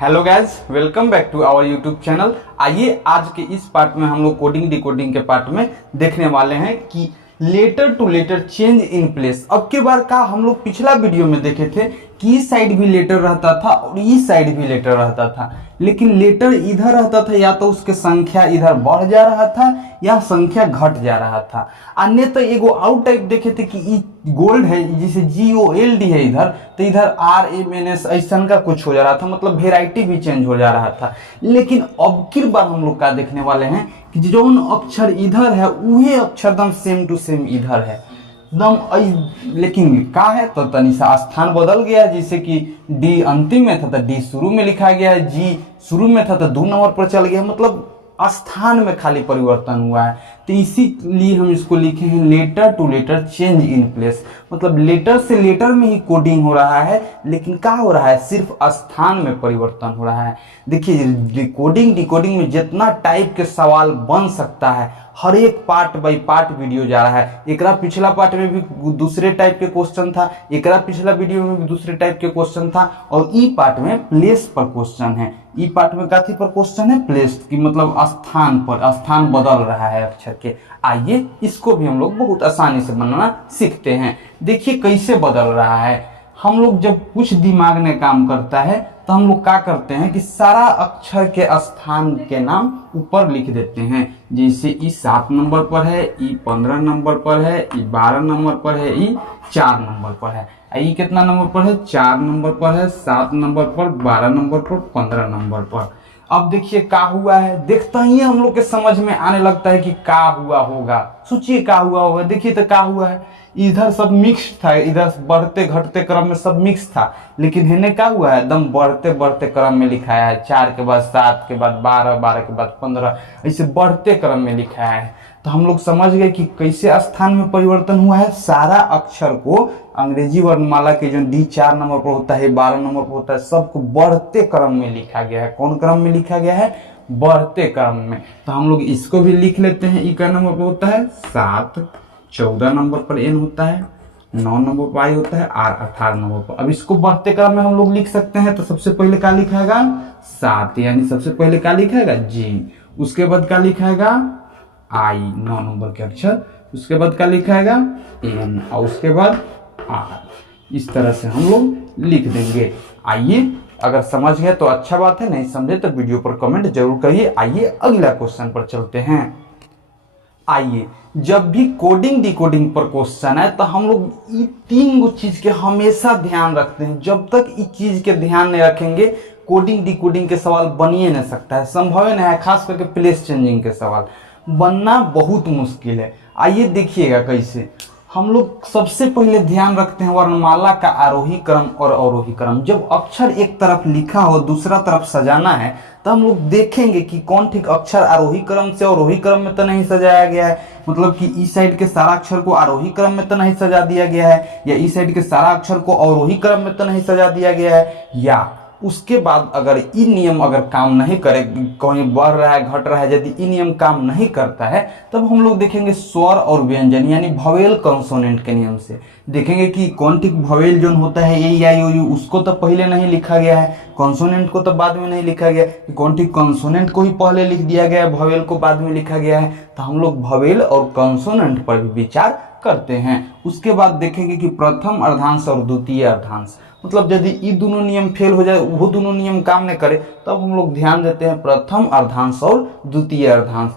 Hello guys, welcome back to our YouTube channel. आइए आज के इस पार्ट में हम लोग कोडिंग डिकोडिंग के पार्ट में देखने वाले हैं कि letter to letter change in place. अब के बार का हम लोग पिछला वीडियो में देखे थे कि इस साइड भी लेटर रहता था और इस साइड भी लेटर रहता था, लेकिन लेटर इधर रहता था या तो उसके संख्या इधर बढ़ जा रहा था या संख्या घट जा रहा था। अन्य तो एगो आउट टाइप देखे थे कि गोल्ड है जिसे GOLD है इधर, तो इधर RMNS ऐसा का कुछ हो जा रहा था, मतलब वेराइटी भी चेंज हो जा रहा था। लेकिन अब की बार हम लोग क्या देखने वाले हैं कि जो अक्षर इधर है वही अक्षर एकदम सेम टू सेम इधर है एकदम। लेकिन का है तो तनी सा स्थान बदल गया, जैसे कि D अंतिम में था तो D शुरू में लिखा गया है, G शुरू में था तो 2 नंबर पर चल गया, मतलब स्थान में खाली परिवर्तन हुआ है। तो इसीलिए हम इसको लिखे हैं letter to letter change in place, मतलब लेटर से लेटर में ही कोडिंग हो रहा है, लेकिन क्या हो रहा है सिर्फ स्थान में परिवर्तन हो रहा है। देखिए कोडिंग डिकोडिंग में जितना टाइप के सवाल बन सकता है हर एक पार्ट बाय पार्ट वीडियो जा रहा है। एकरा पिछला पार्ट में भी दूसरे टाइप के क्वेश्चन था, एकरा पिछला वीडियो में भी दूसरे टाइप के क्वेश्चन था, और ई पार्ट में प्लेस पर क्वेश्चन है। ई पार्ट में काथी पर क्वेश्चन है? प्लेस की, मतलब स्थान पर, स्थान बदल रहा है अक्षर के। आइए इसको भी हम लोग बहुत आसानी से बनाना सीखते हैं। देखिए कैसे बदल रहा है। हम लोग जब कुछ दिमाग में काम करता है तो हम लोग क्या करते हैं कि सारा अक्षर के स्थान के नाम ऊपर लिख देते हैं। जैसे ई 7 नंबर पर है, ई 15 नंबर पर है, ई 12 नंबर पर है, ई 4 नंबर पर है। ई कितना नंबर पर है? 4 नंबर पर है, 7 नंबर पर, 12 नंबर पर, 15 नंबर पर। अब देखिए क्या हुआ है, देखता ही हम लोग के समझ में आने लगता है कि क्या हुआ होगा। सोचिए क्या हुआ होगा। देखिए तो क्या हुआ है, इधर सब मिक्स था, इधर बढ़ते घटते क्रम में सब मिक्स था, लेकिन हेने क्या हुआ है एकदम बढ़ते बढ़ते क्रम में लिखाया है। 4 के बाद 7 के बाद 12, 12 के बाद 15, ऐसे बढ़ते क्रम में लिखाया है। तो हम लोग समझ गए कि कैसे स्थान में परिवर्तन हुआ है। सारा अक्षर को अंग्रेजी वर्णमाला के जो D 4 नंबर पर होता है, 12 नंबर पर होता है, सबको बढ़ते क्रम में लिखा गया है। कौन क्रम में लिखा गया है? बढ़ते क्रम में। तो हम लोग इसको भी लिख लेते हैं। ई का नंबर पर होता है 7, 14 नंबर पर N होता है, 9 नंबर पर I होता है, R 18 नंबर पर। अब इसको बढ़ते क्रम में हम लोग लिख सकते हैं। तो सबसे पहले क्या लिखाएगा? 7, यानी सबसे पहले क्या लिखाएगा? G। उसके बाद क्या लिखाएगा? I 9 नंबर के अक्षर। उसके बाद क्या लिखाएगा? N, और उसके बाद R। इस तरह से हम लोग लिख देंगे। आइए अगर समझ गए तो अच्छा बात है, नहीं समझे तो वीडियो पर कमेंट जरूर करिए। आइए अगला क्वेश्चन पर चलते हैं। आइए, जब भी कोडिंग डिकोडिंग पर क्वेश्चन है तो हम लोग ये 3 चीज के हमेशा ध्यान रखते हैं। जब तक इस चीज के ध्यान नहीं रखेंगे कोडिंग डिकोडिंग के सवाल बन ही नहीं सकता है, संभव नहीं है। खास करके प्लेस चेंजिंग के सवाल बनना बहुत मुश्किल है। आइए देखिएगा कैसे। हम लोग सबसे पहले ध्यान रखते हैं वर्णमाला का आरोही क्रम और अवरोही क्रम। जब अक्षर एक तरफ लिखा हो दूसरा तरफ सजाना है तो हम लोग देखेंगे कि कौन ठीक अक्षर आरोही क्रम से अवरोही क्रम में तो नहीं सजाया गया है, मतलब कि इस साइड के सारा अक्षर को आरोही क्रम में तो नहीं सजा दिया गया है, या इस साइड के सारा अक्षर को अवरोही क्रम में तो नहीं सजा दिया गया है। या उसके बाद अगर ये नियम अगर काम नहीं करे, कहीं बढ़ रहा है घट रहा है, यदि ये नियम काम नहीं करता है तब हम लोग देखेंगे स्वर और व्यंजन यानी भवेल कंसोनेंट के नियम से देखेंगे कि कौन ठीक भवेल जो होता है ए या यू, उसको तो पहले नहीं लिखा गया है, कंसोनेंट को तो बाद में नहीं लिखा गया, कौन ठीक कंसोनेंट को ही पहले लिख दिया गया है, भवेल को बाद में लिखा गया है। तो हम लोग भवेल और कंसोनेंट पर भी विचार करते हैं। उसके बाद देखेंगे कि प्रथम अर्धांश और द्वितीय अर्धांश, मतलब यदि ये दोनों नियम फेल हो जाए, वो दोनों नियम काम नहीं करे, तब हम लोग ध्यान देते हैं प्रथम अर्धांश और द्वितीय अर्धांश।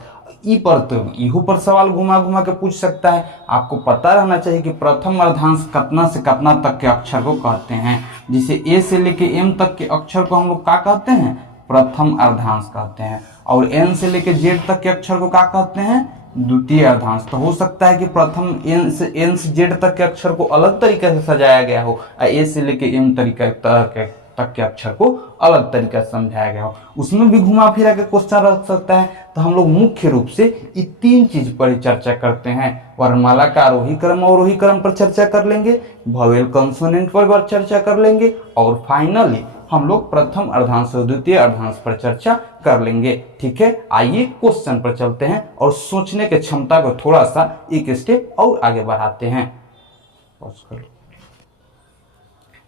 ई पर तो इहो पर सवाल घुमा घुमा के पूछ सकता है। आपको पता रहना चाहिए कि प्रथम अर्धांश कितना से कितना तक के अक्षर को कहते हैं। जिसे A से लेके M तक के अक्षर को हम लोग क्या कहते हैं? प्रथम अर्धांश कहते हैं। और N से लेके Z तक के अक्षर को क्या कहते हैं? द्वितीय अर्धांश। तो हो सकता है कि प्रथम N से Z तक के अक्षर को अलग तरीके से सजाया गया हो, A से लेके M तक के अक्षर को अलग तरीका से समझाया गया हो, उसमें भी घुमा फिरा के क्वेश्चन रख सकता है। तो हम लोग मुख्य रूप से ये 3 चीज पर ही चर्चा करते हैं। वर्णमाला का आरोही क्रम अवरोही क्रम पर चर्चा कर लेंगे, भवेल कंसोनेंट पर चर्चा कर लेंगे, और फाइनली हम लोग प्रथम अर्धांश और द्वितीय अर्धांश पर चर्चा कर लेंगे। ठीक है, आइए क्वेश्चन पर चलते हैं और सोचने की क्षमता को थोड़ा सा एक स्टेप और आगे बढ़ाते हैं।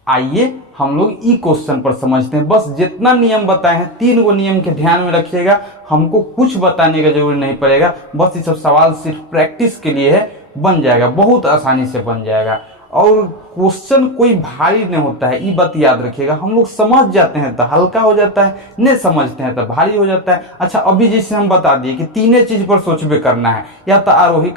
आइए हम लोग ई क्वेश्चन पर समझते हैं। बस जितना नियम बताए हैं 3 गो नियम के ध्यान में रखिएगा, हमको कुछ बताने का जरूरी नहीं पड़ेगा, बस ये सब सवाल सिर्फ प्रैक्टिस के लिए है, बन जाएगा, बहुत आसानी से बन जाएगा। और क्वेश्चन कोई भारी नहीं होता है, ये बात याद रखिएगा। हम लोग समझ जाते हैं तो हल्का हो जाता है, नहीं समझते हैं तो भारी हो जाता है। अच्छा, अभी जैसे हम बता दिए कि तीनों चीज पर सोचबे करना है, या तो आरोही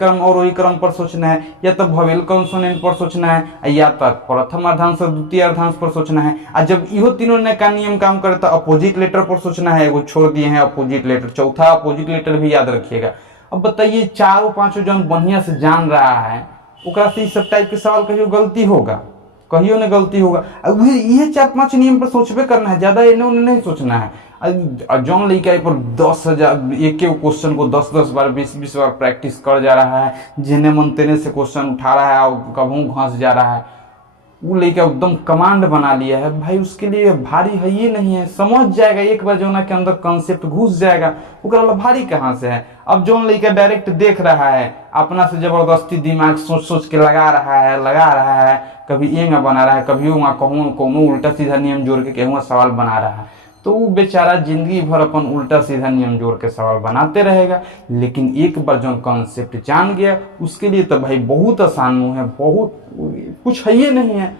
क्रम पर सोचना है, या तो भवेल कंसोनेंट पर सोचना है, या तो प्रथम अर्धांश और द्वितीय अर्धांश पर सोचना है। और जब इहो तीनों ने का नियम काम करे तो अपोजिट लेटर पर सोचना है, वो छोड़ दिए हैं अपोजिट लेटर, चौथा अपोजिट लेटर भी याद रखिएगा। अब बताइए, चारों पांचों जन बढ़िया से जान रहा है, ओकरा से सब टाइप के सवाल कहियो गलती होगा, कहियो न गलती होगा। अब ये 4-5 नियम पर सोचबे करना है, ज्यादा इन्हें उन्हें नहीं सोचना है। जौन लड़का पर 10,000 एक क्वेश्चन को 10-10 बार 20-20 बार प्रैक्टिस कर जा रहा है, जिन्हें मन तेने से क्वेश्चन उठा रहा है और कभी घंस जा रहा है, वो लड़का एकदम कमांड बना लिया है भाई, उसके लिए भारी है ये नहीं है, समझ जाएगा एक बार जो ना के अंदर कॉन्सेप्ट घुस जाएगा, ओकरा भारी कहाँ से है। अब जो लड़का डायरेक्ट देख रहा है, अपना से जबरदस्ती दिमाग सोच सोच के लगा रहा है, कभी ये में बना रहा है, कभी वहाँ कहूँ उल्टा सीधा नियम जोड़ के कहूँ सवाल बना रहा है, तो वो बेचारा जिंदगी भर अपन उल्टा सीधा नियम जोड़ के सवाल बनाते रहेगा। लेकिन एक बार जो कॉन्सेप्ट जान गया, उसके लिए तो भाई बहुत आसान है, बहुत कुछ है ये नहीं है।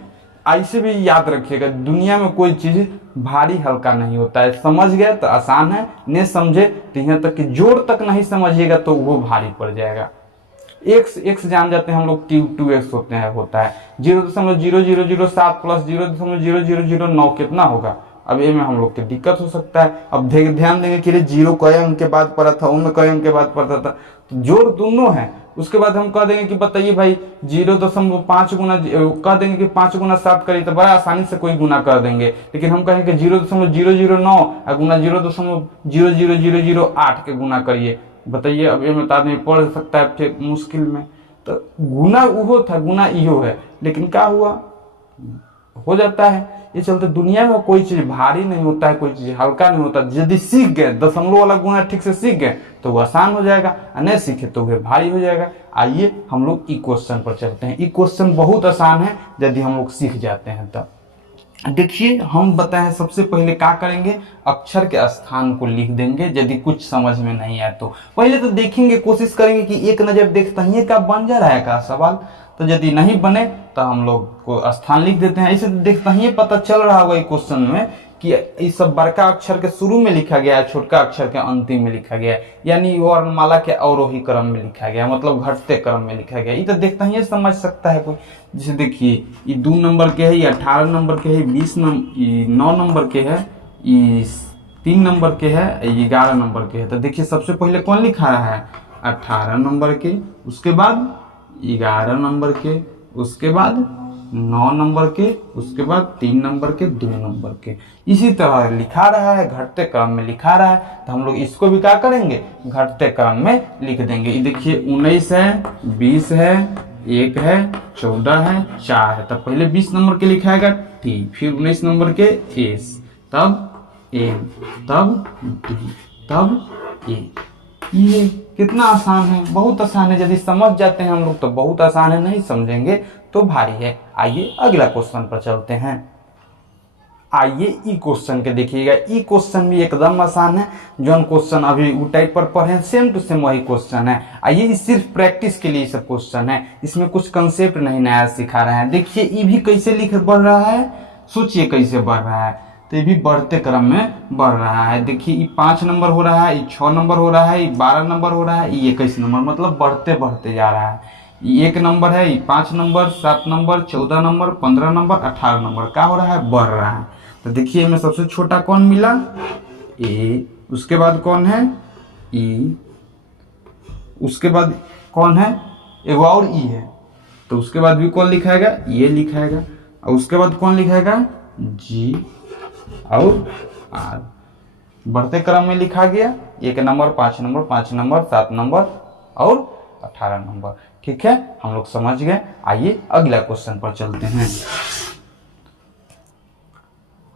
ऐसे भी याद रखिएगा, दुनिया में कोई चीज भारी हल्का नहीं होता है, समझ गए तो आसान है, नहीं समझे तो यहाँ तक कि जोड़ तक नहीं समझिएगा तो वो भारी पड़ जाएगा। x जान जाते हैं हम लोग, 2x होता है 0.0007 प्लस 0.0009 कितना होगा। अब ये में हम लोग की दिक्कत हो सकता है। अब ध्यान देंगे कि जीरो कई अंक के बाद पड़ा था, उनमें कई अंक के बाद पड़ता था, तो जोड़ दोनों है। उसके बाद हम कह देंगे कि बताइए भाई 0.5 गुना, कह देंगे कि 5 गुना 7 करिए तो बड़ा आसानी से कोई गुना कर देंगे। लेकिन हम कहेंगे 0.009 गुना 0.00008 के गुना करिए, बताइए अब ये में आदमी पढ़ सकता है फिर मुश्किल में। तो गुना वो था, गुना इहो है, लेकिन क्या हुआ, हो जाता है। ये चलते दुनिया में कोई चीज भारी नहीं होता है, कोई चीज हल्का नहीं होता। यदि सीख गए, दशमलव वाला गुना ठीक से सीख गए तो वो आसान हो जाएगा, नहीं सीखे तो वो भारी हो जाएगा। आइए हम लोग ई क्वेश्चन पर चलते हैं। ई क्वेश्चन बहुत आसान है यदि हम लोग सीख जाते हैं तब। देखिए, हम बताएं सबसे पहले क्या करेंगे, अक्षर के स्थान को लिख देंगे। यदि कुछ समझ में नहीं आए तो पहले तो देखेंगे, कोशिश करेंगे कि एक नजर देखता ही का बन जा रहा है का सवाल। तो यदि नहीं बने तो हम लोग को स्थान लिख देते हैं। ऐसे देखता ही पता चल रहा होगा क्वेश्चन में कि ये सब बड़का अक्षर के शुरू में लिखा गया है, छोटका अक्षर के अंतिम में लिखा गया है, यानी वर्णमाला के अवरोही क्रम में लिखा गया, मतलब घटते क्रम में लिखा गया। ये तो देखता ही समझ सकता है कोई। जैसे देखिए, ये 2 नंबर के है, ये 18 नंबर के है, 9 नंबर के है, ये 3 नंबर के है, ये 11 नंबर के है। तो देखिए सबसे पहले कौन लिखा रहा है, 18 नंबर के, उसके बाद 11 नंबर के, उसके बाद 9 नंबर के, उसके बाद 3 नंबर के, 2 नंबर के। इसी तरह लिखा रहा है, घटते क्रम में लिखा रहा है, तो हम लोग इसको भी क्या करेंगे, घटते क्रम में लिख देंगे। ये देखिए 19 है, 20 है, 1 है, 14 है, 4 है। तब पहले 20 नंबर के लिखाएगा टी, फिर 19 नंबर के एस, तब एन, तब डी, तब ए। ये कितना आसान है, बहुत आसान है। यदि समझ जाते हैं हम लोग तो बहुत आसान है, नहीं समझेंगे तो भारी है। आइए अगला क्वेश्चन पर चलते हैं। आइए ई क्वेश्चन के देखिएगा। ई क्वेश्चन भी एकदम आसान है। जो क्वेश्चन अभी वो टाइप पर पढ़े सेम टू सेम वही क्वेश्चन है। आइए, सिर्फ प्रैक्टिस के लिए सब क्वेश्चन है, इसमें कुछ कंसेप्ट नहीं नया सिखा रहे हैं। देखिए ये भी कैसे बढ़ रहा है, सोचिए कैसे बढ़ रहा है। तो ये भी बढ़ते क्रम में बढ़ रहा है। देखिए ये 5 नंबर हो रहा है, ये 6 नंबर हो रहा है, ये 12 नंबर हो रहा है, ये 21 नंबर, मतलब बढ़ते बढ़ते जा रहा है। ये 1 नंबर है, ये 5 number, 7 number, 14 number, 15 number, 18 number, क्या हो रहा है, बढ़ रहा है। तो देखिए इनमें सबसे छोटा कौन मिला, ए, उसके बाद कौन है, ई, उसके बाद कौन है, एगो और ई है, तो उसके बाद भी कौन लिखाएगा, ये लिखाएगा, और उसके बाद कौन लिखाएगा, जी और आर। बढ़ते क्रम में लिखा गया, 1 नंबर, 5 नंबर, 5 नंबर, 7 नंबर और 18 नंबर। ठीक है, हम लोग समझ गए। आइए अगला क्वेश्चन पर चलते हैं।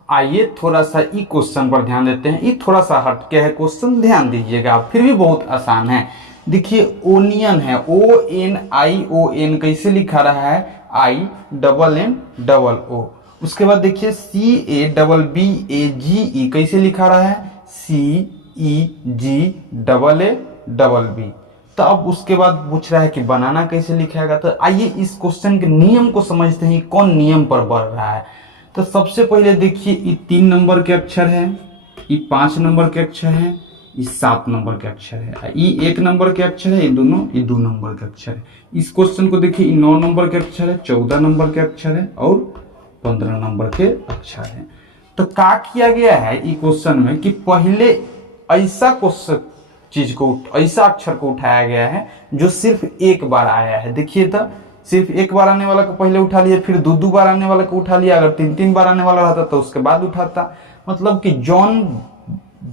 आइए थोड़ा सा ई क्वेश्चन पर ध्यान देते हैं। ये थोड़ा सा हटके है क्वेश्चन, ध्यान दीजिएगा, फिर भी बहुत आसान है। देखिए ओनियन है, ONION कैसे लिखा रहा है, INN, उसके बाद देखिए CABBAGE कैसे लिखा रहा है, CEGAABB। तो अब उसके बाद पूछ रहा है कि बनाना कैसे लिखाएगा। तो आइए इस क्वेश्चन के नियम को समझते हैं, कौन नियम पर बढ़ रहा है। तो सबसे पहले देखिए ये 3 नंबर के अक्षर है, ये 5 नंबर के अक्षर है, ये 7 नंबर के अक्षर है, ये 1 नंबर के अक्षर है, ये 2 नंबर के अक्षर है। इस क्वेश्चन को देखिए, ये 9 नंबर के अक्षर है, 14 नंबर के अक्षर है और 15 नंबर के अक्षर है। तो क्या किया गया है ये क्वेश्चन में कि पहले ऐसा क्वेश्चन चीज को, ऐसा अक्षर को उठाया गया है जो सिर्फ एक बार आया है। देखिए तो सिर्फ एक बार आने वाला को पहले उठा लिया, फिर 2 बार आने वाला को उठा लिया, अगर 3 बार आने वाला रहता तो उसके बाद उठाता। मतलब कि जौन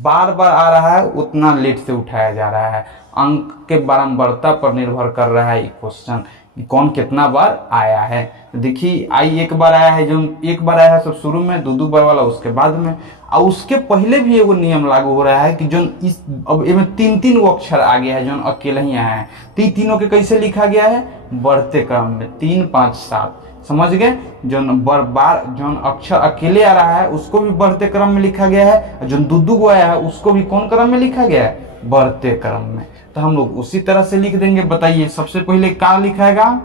बार बार आ रहा है उतना लेट से उठाया जा रहा है। अंक के बारंबारता पर निर्भर कर रहा है ये क्वेश्चन, कौन कितना बार आया है। देखिए आई एक बार आया है, जो एक बार आया है सब शुरू में, 2 बार वाला उसके बाद में, और उसके पहले भी एगो नियम लागू हो रहा है कि जो इस अब इसमें 3 वो अक्षर आ गया है जो अकेले ही आया है। तो ये तीनों के कैसे लिखा गया है, बढ़ते क्रम में, 3 5 7। समझ गए, जो बार जो अक्षर अकेले आ रहा है उसको भी बढ़ते क्रम में लिखा गया है, जो 2 गो आया है उसको भी कौन क्रम में लिखा गया है, बढ़ते क्रम में। तो हम लोग उसी तरह से लिख देंगे। बताइए सबसे पहले क्या लिखाएगा,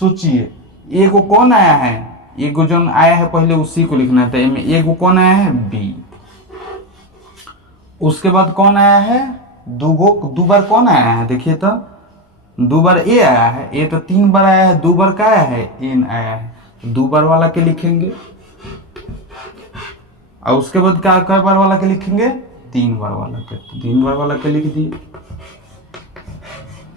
सोचिए। एगो कौन आया है, एगो जो आया है पहले उसी को लिखना है। तो एगो कौन आया है, बी। उसके बाद कौन आया है, 2 बार कौन आया है, देखिए तो 2 बार ए आया है, ए तो 3 बार आया है, 2 बार का आया है, एन आया है। 2 बार वाला के लिखेंगे, और उसके बाद क्या बार वाला के लिखेंगे, 3 बार वाला के। 3 बार वाला के लिख दिए।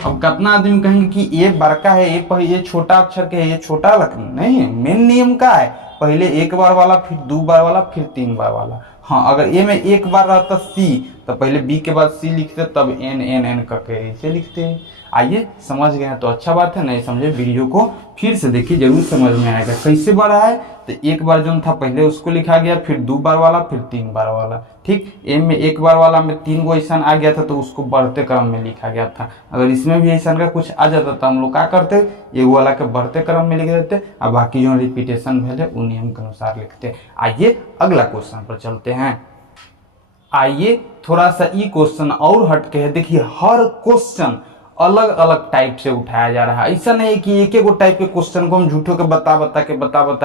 अब कितना आदमी कहेंगे कि ये बड़का है, ये छोटा अक्षर के है, ये छोटा नहीं। मेन नियम का है, पहले 1 बार वाला, फिर 2 बार वाला, फिर 3 बार वाला। हाँ, अगर ए में 1 बार रहता सी तो पहले बी के बाद सी लिखते, तब एन एन एन करके ऐसे लिखते हैं। आइए समझ गए हैं तो अच्छा बात है, नहीं समझे वीडियो को फिर से देखिए, जरूर समझ में आएगा कैसे बढ़ा है। तो 1 बार जो था पहले उसको लिखा गया, फिर 2 बार वाला, फिर 3 बार वाला। ठीक, एम में 1 बार वाला में 3 गो ऐसा आ गया था तो उसको बढ़ते क्रम में लिखा गया था। अगर इसमें भी ऐसा का कुछ आ जाता तो हम लोग क्या करते, एगो वाला के बढ़ते क्रम में लिख देते, और बाकी जो रिपीटेशन भले उन नियम के अनुसार लिखते। आइए अगला क्वेश्चन पर चलते हैं। आइए थोड़ा सा ये क्वेश्चन और हटके है। देखिए हर क्वेश्चन अलग अलग टाइप से उठाया जा रहा है। ऐसा नहीं है कि एक एक टाइप के क्वेश्चन को हम झूठों के बता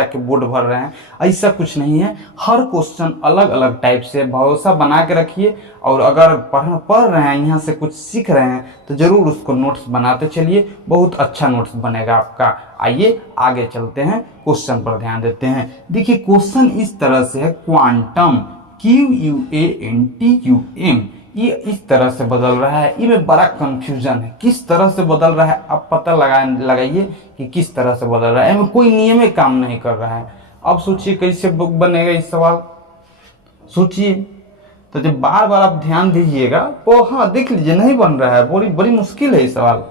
के बोर्ड भर रहे हैं, ऐसा कुछ नहीं है। हर क्वेश्चन अलग अलग टाइप से, भरोसा बना के रखिए। और अगर पढ़ रहे हैं, यहाँ से कुछ सीख रहे हैं तो जरूर उसको नोट्स बनाते चलिए, बहुत अच्छा नोट्स बनेगा आपका। आइए आगे चलते हैं, क्वेश्चन पर ध्यान देते हैं। देखिए क्वेश्चन इस तरह से है, क्वांटम QUANTUM ये इस तरह से बदल रहा है। इसमें बड़ा कंफ्यूजन है, किस तरह से बदल रहा है आप पता लगाइए कि किस तरह से बदल रहा है। इसमें कोई नियम काम नहीं कर रहा है। अब सोचिए कैसे बनेगा इस सवाल, सोचिए। तो जब बार बार आप ध्यान दीजिएगा तो हाँ देख लीजिए, नहीं बन रहा है, बड़ी मुश्किल है ये सवाल।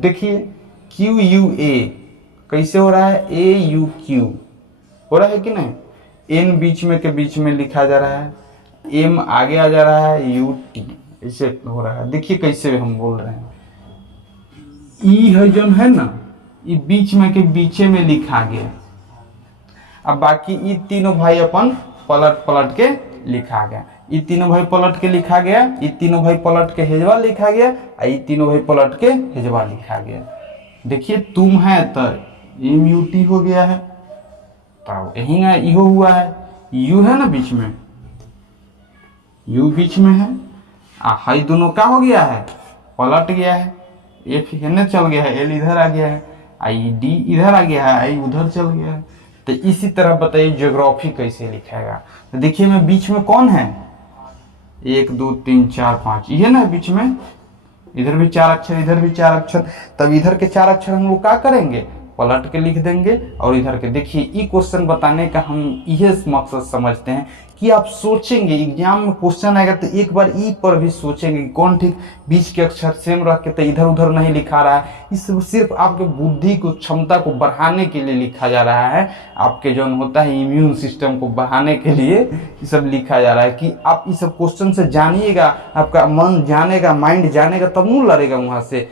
देखिए QUA कैसे हो रहा है, AUQ हो रहा है कि नहीं, N बीच में लिखा जा रहा है, M आगे आ जा रहा है, UT ऐसे हो रहा है। देखिए कैसे हम बोल रहे हैं, E है जो है ना, ये बीच में लिखा गया। अब बाकी ये तीनों भाई अपन पलट के लिखा गया, ये तीनों भाई पलट के लिखा गया, ये तीनों भाई पलट के हेजवा लिखा गया, ये तीनों भाई पलट के हेजवा लिखा गया। देखिए तुम है तो MUT हो गया है, तो यही ना इहो हुआ है, U है ना बीच में, U बीच में है, हाई दोनों का हो गया है, पलट गया है, F हिन्ने चल गया है, L इधर आ गया है, ID इधर आ गया है, I उधर चल गया है। तो इसी तरह बताइए ज्योग्राफी कैसे लिखेगा। तो देखिए मैं बीच में कौन है, 1 2 3 4 5 ये ना बीच में, इधर भी 4 अक्षर, इधर भी 4 अक्षर। तब इधर के 4 अक्षर हम लोग क्या करेंगे, पलट के लिख देंगे। और इधर के देखिए ये क्वेश्चन बताने का हम यह मकसद समझते हैं कि आप सोचेंगे, एग्जाम में क्वेश्चन आएगा तो एक बार ई पर भी सोचेंगे कौन ठीक बीच के अक्षर सेम रख के तो इधर उधर नहीं लिखा रहा है। इस सिर्फ आपके बुद्धि को, क्षमता को बढ़ाने के लिए लिखा जा रहा है, आपके जो होता है इम्यून सिस्टम को बढ़ाने के लिए ये सब लिखा जा रहा है कि आप इस सब क्वेश्चन से जानिएगा, आपका मन जानेगा, माइंड जानेगा, तब मुँह लड़ेगा वहाँ से।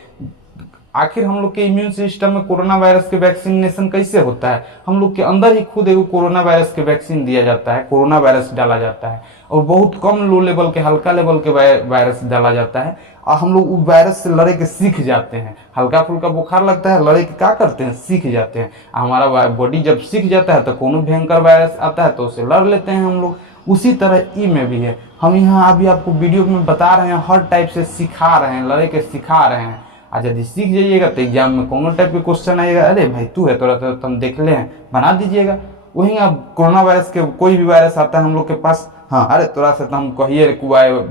आखिर हम लोग के इम्यून सिस्टम में कोरोना वायरस के वैक्सीनेशन कैसे होता है? हम लोग के अंदर ही खुद एक कोरोना वायरस के वैक्सीन दिया जाता है, कोरोना वायरस डाला जाता है, और बहुत कम लो लेवल के, हल्का लेवल के वायरस डाला जाता है, और हम लोग उस वायरस से लड़े के सीख जाते हैं। हल्का फुल्का बुखार लगता है, लड़े के क्या करते हैं, सीख जाते हैं। हमारा बॉडी जब सीख जाता है तो कोनो भयंकर वायरस आता है तो उसे लड़ लेते हैं हम लोग। उसी तरह ई में भी है। हम यहाँ अभी आपको वीडियो में बता रहे हैं, हर टाइप से सिखा रहे हैं, लड़े के सिखा रहे हैं। आज यदि सीख जाइएगा तो एग्जाम में कौन टाइप के क्वेश्चन आएगा, अरे भाई तू है थोड़ा तो तुम देख ले हैं, बना दीजिएगा। वहीं अब कोरोना वायरस के कोई भी वायरस आता है हम लोग के पास, हाँ अरे थोड़ा सा तो हम कहिए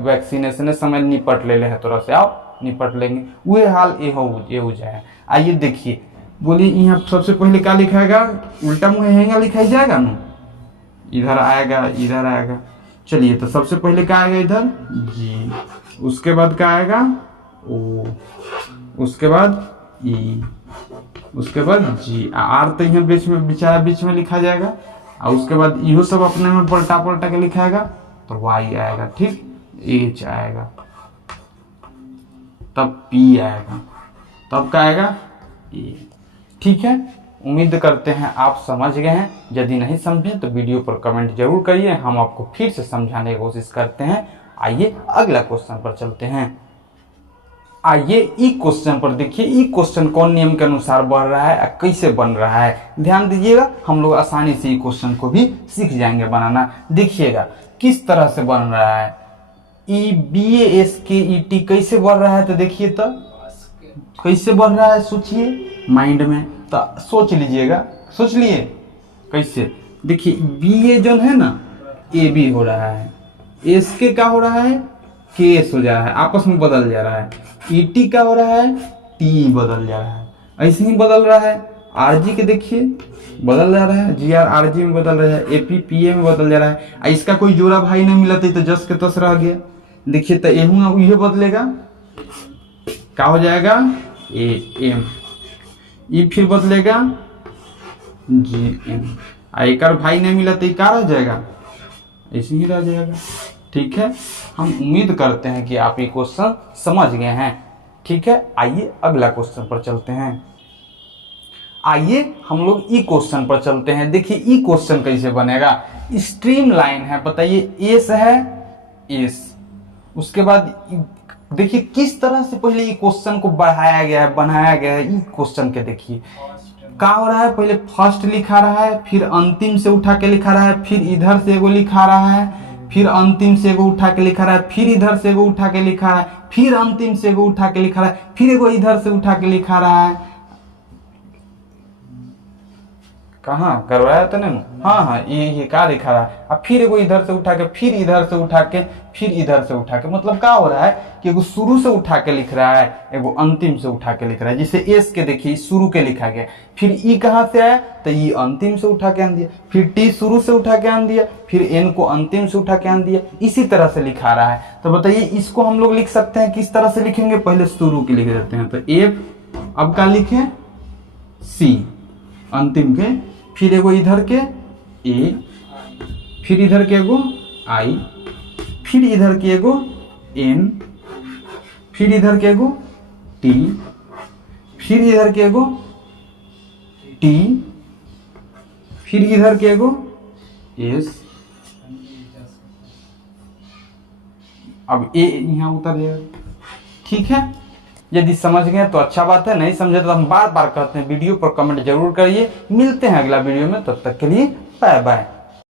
वैक्सीनेशन समय निपट ले हैं, थोड़ा से आओ निपट लेंगे, वही हाल ये हो जाए। आइए देखिए, बोलिए यहाँ सबसे पहले क्या लिखाएगा, उल्टा मुँह हैंगा लिखाई जाएगा ना, इधर आएगा इधर आएगा। चलिए तो सबसे पहले क्या आएगा, इधर जी, उसके बाद क्या आएगा ओ, उसके बाद ई, उसके बाद जी, आर तो यहाँ बीच में बेचारा बीच में लिखा जाएगा, और उसके बाद इहो सब अपने में पलटा पलटा के लिखाएगा तो वाई आएगा, ठीक, एच आएगा, तब पी आएगा, तब क्या आएगा ए। ठीक है, उम्मीद करते हैं आप समझ गए हैं। यदि नहीं समझे तो वीडियो पर कमेंट जरूर करिए, हम आपको फिर से समझाने की कोशिश करते हैं। आइए अगला क्वेश्चन पर चलते हैं। आइए ई क्वेश्चन पर देखिए, ई क्वेश्चन कौन नियम के अनुसार बढ़ रहा है, कैसे बन रहा है, ध्यान दीजिएगा। हम लोग आसानी से ई क्वेश्चन को भी सीख जाएंगे बनाना। देखिएगा किस तरह से बन रहा है, ई बी एस के ई टी कैसे बढ़ रहा है, तो देखिए तो कैसे बढ़ रहा है, सोचिए माइंड में, तो सोच लीजिएगा, सोच लिए कैसे। देखिए बी ए जो है ना, ए बी हो रहा है, एस के क्या हो रहा है, के एस हो जा रहा है, आपस में बदल जा रहा है। ई टी का हो रहा है, टी बदल जा रहा है, ऐसे ही बदल रहा है। आर जी के देखिए बदल जा रहा है, जी आर आर जी में बदल रहा है, ए पी पी ए में बदल जा रहा है। इसका कोई जोड़ा भाई नहीं मिला तो जस के तस रह गया। देखिए तो एहू ये बदलेगा, क्या हो जाएगा ए एम, ई फिर बदलेगा जी एम, एक भाई नहीं मिला तो क्या रह जाएगा, ऐसे ही रह जाएगा। ठीक है, हम उम्मीद करते हैं कि आप ये क्वेश्चन समझ गए हैं। ठीक है, आइए अगला क्वेश्चन पर चलते हैं। आइए हम लोग ई क्वेश्चन पर चलते हैं। देखिए ई क्वेश्चन कैसे बनेगा, स्ट्रीम लाइन है, बताइए एस है, एस, उसके बाद देखिए किस तरह से पहले ई क्वेश्चन को बढ़ाया गया है, बनाया गया है। ई क्वेश्चन के देखिए क्या हो रहा है, पहले फर्स्ट लिखा रहा है, फिर अंतिम से उठा के लिखा रहा है, फिर इधर से एगो लिखा रहा है, फिर अंतिम से एगो उठा के लिखा रहा है, फिर इधर से एगो उठा के लिखा रहा है, फिर अंतिम से एगो उठा के लिखा रहा है, फिर एगो इधर से उठा के लिखा रहा है। कहाँ करवाया तो नहीं, हाँ हाँ ये क्या लिखा रहा है, अब फिर एगो इधर से उठा के, फिर इधर से उठा के, फिर इधर से उठा के। मतलब क्या हो रहा है कि एगो शुरू से उठा के लिख रहा है, एगो अंतिम से उठा के लिख रहा है। जैसे एस के देखिए शुरू के लिखा गया, फिर ई कहाँ से आया तो ई अंतिम से उठा के आन दिया, फिर टी शुरू से उठा के आन दिया, फिर एन को अंतिम से उठा के आन दिया, इसी तरह से लिखा रहा है। तो बताइए इसको हम लोग लिख सकते हैं, किस तरह से लिखेंगे, पहले शुरू के लिख देते हैं, तो एफ, अब क्या लिखे सी अंतिम के, फिर एगो इधर के ए, फिर इधर के एगो आई, फिर इधर के एगो एन, फिर इधर के एगो टी, फिर इधर के एगो टी, फिर इधर के एगो एस, अब ए यहाँ उतर जाएगा। ठीक है, यदि समझ गए तो अच्छा बात है, नहीं समझे तो हम बार बार कहते हैं वीडियो पर कमेंट जरूर करिए। मिलते हैं अगला वीडियो में, तब तक के लिए बाय बाय।